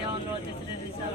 देवांलो तिसरे दिसा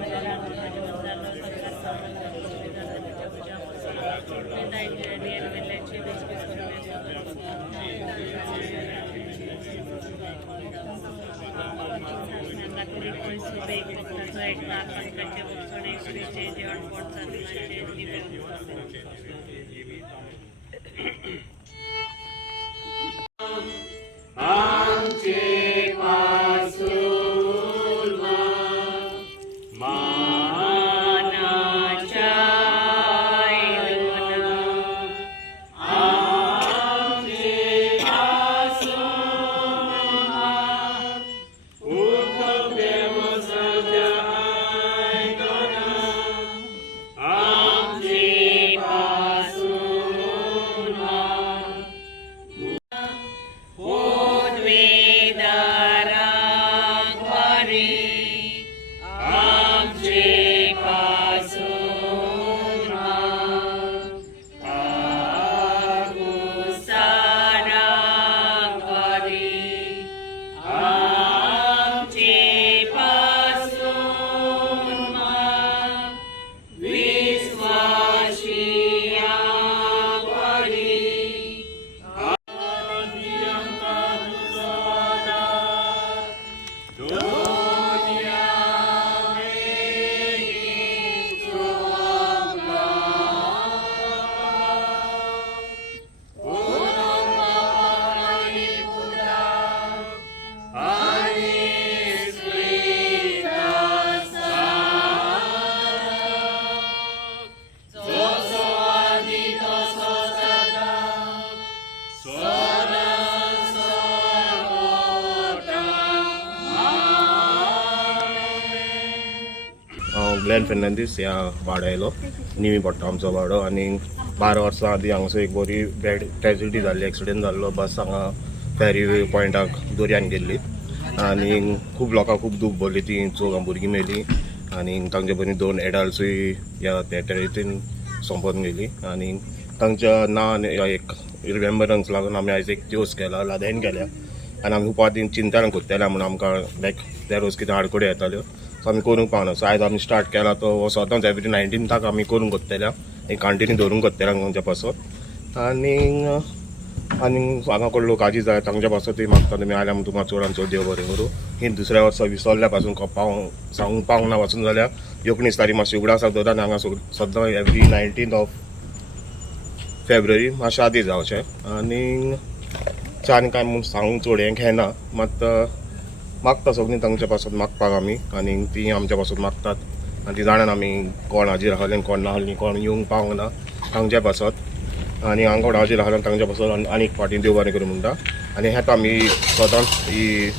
ग्लेन फेर्नांदीस ह्या वाड्यालो निवी पडटा आमचो वाडो आनी 12 वर्सां आदीं हांगासर एक बरी बॅड ट्रॅजिडी जाल्ली एक्सिडेंट जाल्लो बस हांगा फेरी पॉयंटाक दर्यान गेल्ली आनी खूब लोकांक खूब दूख भरली ती चौगां भुरगीं मेली आनी तांचे बरी 2 एडल्ट्सूय ह्या ट्रॅजिडीन सोंपोन गेली आनी तांच्या नांव एक रिमेंबरन्स लागून आमी आयज एक दिवस केला लादायन केल्या आनी आमी खूब आदीं चिंतन कोत्तेल्या म्हणून आमकां लायक त्या रोज कितें आडकोडी येताल्यो सो आमी करूंक पावना सो आयज आमी स्टार्ट केला तो हो सदांच एवरी 19th आमी करूंक कोत्तेल्या एक कंटिन्यू दवरूंक कोत्तेल्या तांच्या पासत आनी हांगा कोण लोक आजी जाय तांच्या पासतूय मागता तुमी आयल्या म्हणून तुमकां चड चड देव बरें करूं ही दुसऱ्या वर्सा विसरल्या पासून सांगूंक पावंक ना वचून जाल्यार 19 तारीख मातशी उगडासाक दवरता आनी हांगा सद्दां एवरी 19th फेब्रुवारी मातशें आदी जावचें आनी आनी कांय म्हूण सांगूंक चड हें खेळना मात मागता सगळीं तांच्या पासून मागपाक आमी आनी ती आमच्या पासून मागतात आनी ती जाणान आमी कोण हाजीर आहलें कोण ना आहलीं कोण येवंक पावंक ना तांच्या पासत आनी हांगा कोण हाजीर आहलें तांच्या पासून आनीक फाटीं देव बरें करूं म्हणटा आनी हें आमी सदांच ही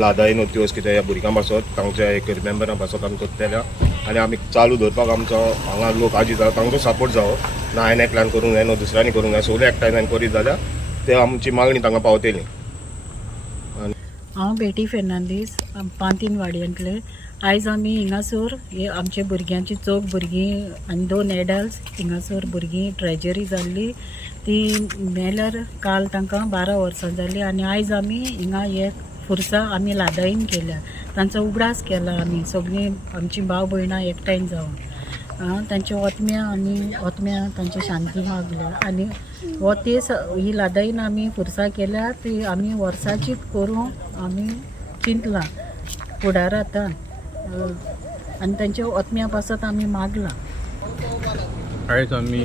लादायन दिवस कितें ह्या भुरग्यां पासत तांच्या एक रिमेंबरां पासत आमी कोत्तेल्या आनी आमी चालू दवरपाक आमचो हांगा लोक हाजीर जाता तांचो सपोर्ट जावो ना हांवें एकल्यान करूंक जाय नो दुसऱ्यांनी करूंक जाय सगळे एकठांय करीत जाल्यार ते आमची मागणी तांकां पावतली. हांव बेटी फेर्नांदीस पांतीन वाड्यांतले आयज आमी हिंगासर आमचे भुरग्यांची 4 भुरगीं आनी 2 एडल्ट्स हिंगासर भुरगीं ट्रॅजरी जाल्ली ती मेल्यार काल तांकां 12 वर्सां जालीं आनी आयज आमी हिंगा एक फुरसा आमी लादायन केल्या तांचो उगडास केला आमी सगळीं आमची भाव भयणां एकठांय जावन तांच्या ओतम्या तांची शांती मागल्या आनी हो ते ही लादायन आमी फुरसा केल्या ती आमी वर्साचीच करूं आमी चिंतलां फुडारांतान आनी तांच्या ओतम्या पासत आमी मागलां. आयज आमी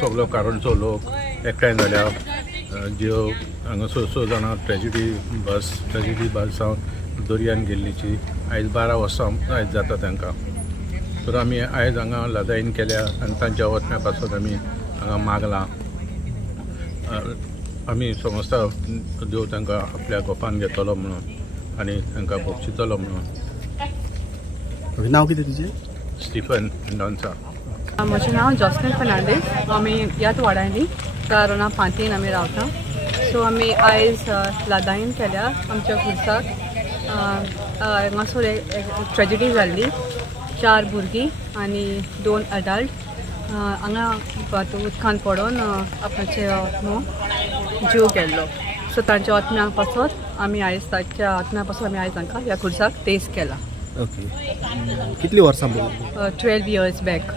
सगळो कारणचो लोक एकठांय जाल्या ज्यो हांगा 6 जाणां ट्रॅजिडी बस दर्यान गेल्लीची आयज 12 वर्सां आयज जाता तांकां तर आमी आयज हांगा लादायन केल्या आनी तांच्या ओतम्या पासत आमी हांगा मागलां. आमी समजता देव तांकां आपल्या गोपान घेतलो म्हणून आनी तांकां बक्षितलो म्हणून. नांव कितें तुजें? स्टीफन डॉन्सा. म्हजें नांव जॉस्लिन फेर्नांदीस. आमी ह्याच वाड्यांनी कारोना पांतीन आमी रावता सो आमी आयज लादायन केल्या आमच्या खुर्साक हांगासर एक ट्रॅजिडी जाल्ली 4 भुरगीं आनी 2 एडल्ट हांगा उदकान पडोन आपणाचे जीव गेल्लो सो तांच्या आत्म्या पासत आमी आयज तांच्या आत्म्या पासून आमी आयज तांकां ह्या खुर्साक तेज केला. ओके कितली वर्सां पयलीं 12 years back.